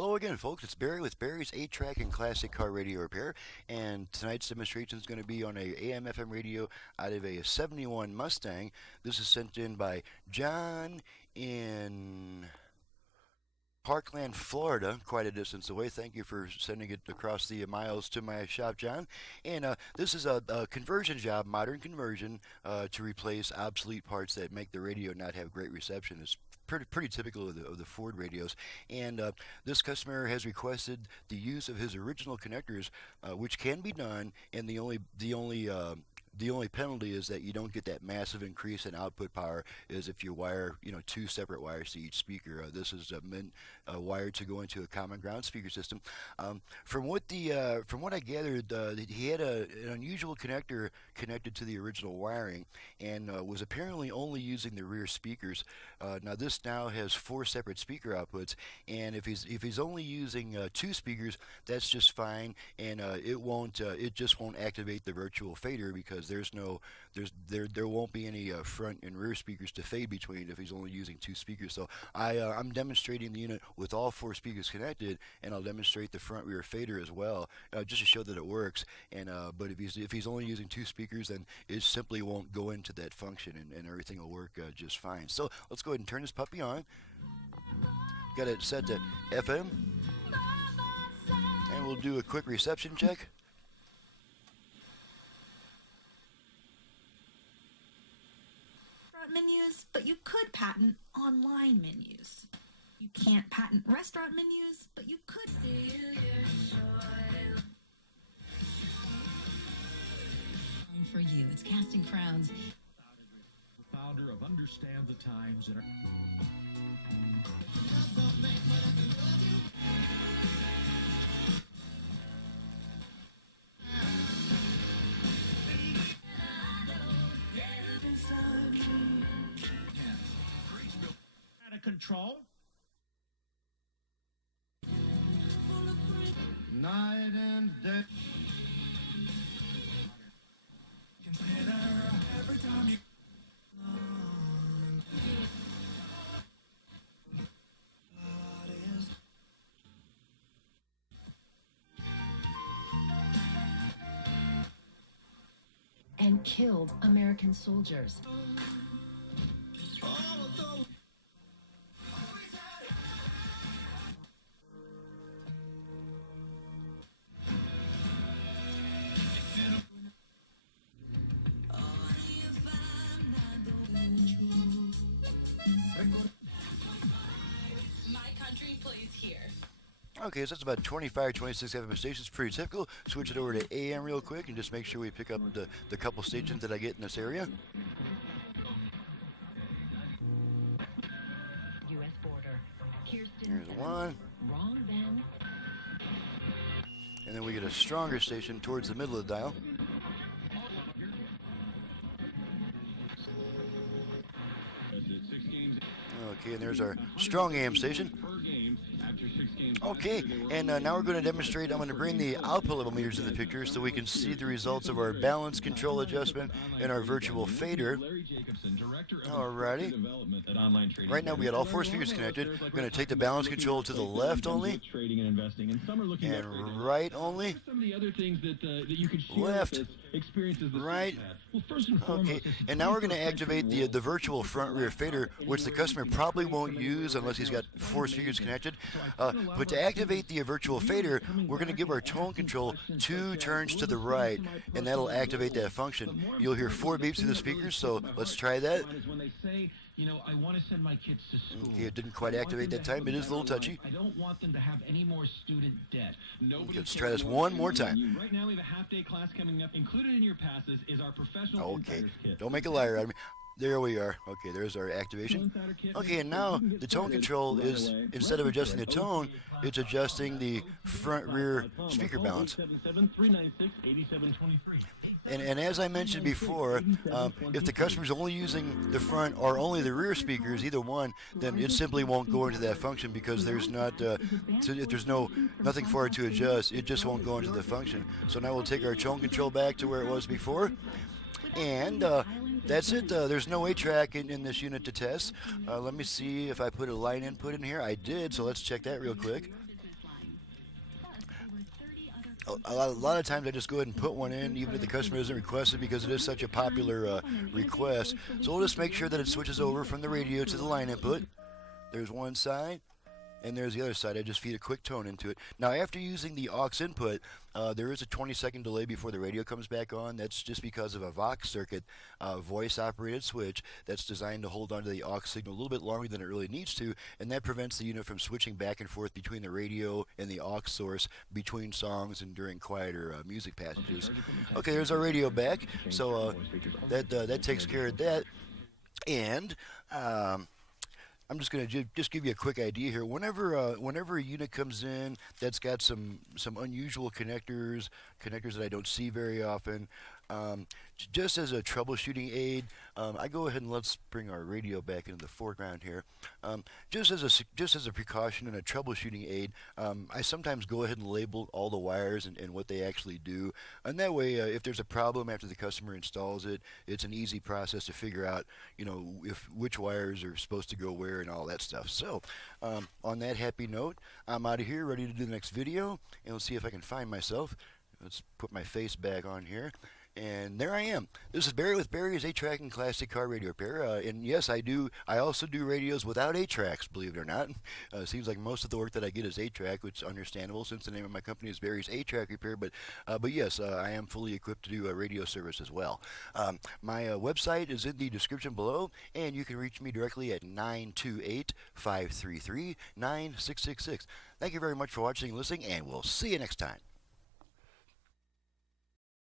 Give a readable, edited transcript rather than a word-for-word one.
Hello again, folks. It's Barry with Barry's 8-Track and Classic Car Radio Repair, and tonight's demonstration is going to be on a AM/FM radio out of a '71 Mustang. This is sent in by John in Parkland, Florida, quite a distance away. Thank you for sending it across the miles to my shop, John. And this is a conversion job, modern conversion, to replace obsolete parts that make the radio not have great reception. It's pretty typical of the Ford radios. And this customer has requested the use of his original connectors, which can be done, and the only penalty is that you don't get that massive increase in output power as if you wire, two separate wires to each speaker. This is meant wired to go into a common ground speaker system. From what I gathered, he had an unusual connector connected to the original wiring, and was apparently only using the rear speakers. Now this now has 4 separate speaker outputs, and if he's only using 2 speakers, that's just fine, and it just won't activate the virtual fader because there won't be any front and rear speakers to fade between if he's only using 2 speakers. So I'm demonstrating the unit with all 4 speakers connected, and I'll demonstrate the front rear fader as well, just to show that it works. And but if he's only using 2 speakers, then it simply won't go into that function, and everything will work just fine. So let's go ahead and turn this puppy on. Got it set to FM, and we'll do a quick reception check. Menus, but you could patent online menus. You can't patent restaurant menus, but you could. For you, it's Casting Crowns. Founder of Understand the Times. Out of control. Night and day. Every time you. And killed American soldiers. Okay, so that's about 25, 26 FM stations, pretty typical. Switch it over to AM real quick and just make sure we pick up the couple stations that I get in this area. U.S. border. Here's one. Wrong then. And then we get a stronger station towards the middle of the dial. Okay, and there's our strong AM station. Okay, and now we're going to demonstrate. I'm going to bring the output level meters in the picture so we can see the results of our balance control adjustment and our virtual fader. Alrighty. Right now we got all 4 speakers connected. We're going to take the balance control to the left only, and right only, left, right. Okay, and now we're going to activate the virtual front rear fader, which the customer probably won't use unless he's got 4 speakers connected. But to activate the virtual fader, we're going to give our tone control 2 turns to the right, and that'll activate that function. You'll hear 4 beeps through the speakers, so let's try that. I want to send my kids to school. Okay, it didn't quite activate that time. It is a little touchy. I don't want them to have any more student debt. Okay, let's try this one more time. Right now we have a half-day class coming up. Included in your passes is our professional Okay, don't make a liar out of me. There we are. Okay, there's our activation. Okay, and now the tone control is, instead of adjusting the tone, it's adjusting the front-rear speaker balance. And as I mentioned before, if the customer's only using the front or only the rear speakers, either one, then it simply won't go into that function because there's nothing for it to adjust. It just won't go into the function. So now we'll take our tone control back to where it was before, and that's it. There's no 8-track in this unit to test. Let me see if I put a line input in here. I did, so let's check that real quick. a lot of times I just go ahead and put one in, even if the customer doesn't request it, because it is such a popular request. So we'll just make sure that it switches over from the radio to the line input. There's one side, and there's the other side. I just feed a quick tone into it. Now, after using the aux input, there is a 20-second delay before the radio comes back on. That's just because of a Vox circuit voice-operated switch that's designed to hold onto the aux signal a little bit longer than it really needs to, and that prevents the unit from switching back and forth between the radio and the aux source between songs and during quieter music passages. Okay, there's our radio back, so that takes care of that. And I'm just going to just give you a quick idea here. Whenever a unit comes in that's got some unusual connectors that I don't see very often, just as a troubleshooting aid, I go ahead and let's bring our radio back into the foreground here. Just as a precaution and a troubleshooting aid, I sometimes go ahead and label all the wires and what they actually do, and that way, if there's a problem after the customer installs it, it's an easy process to figure out, which wires are supposed to go where and all that stuff. So, on that happy note, I'm out of here, ready to do the next video, and let's see if I can find myself. Let's put my face back on here. And there I am. This is Barry with Barry's 8-Track and Classic Car Radio Repair. And yes, I also do radios without 8-tracks, believe it or not. Seems like most of the work that I get is 8-track, which is understandable since the name of my company is Barry's 8-Track Repair. But yes, I am fully equipped to do radio service as well. My website is in the description below, and you can reach me directly at 928-533-9666. Thank you very much for watching and listening, and we'll see you next time.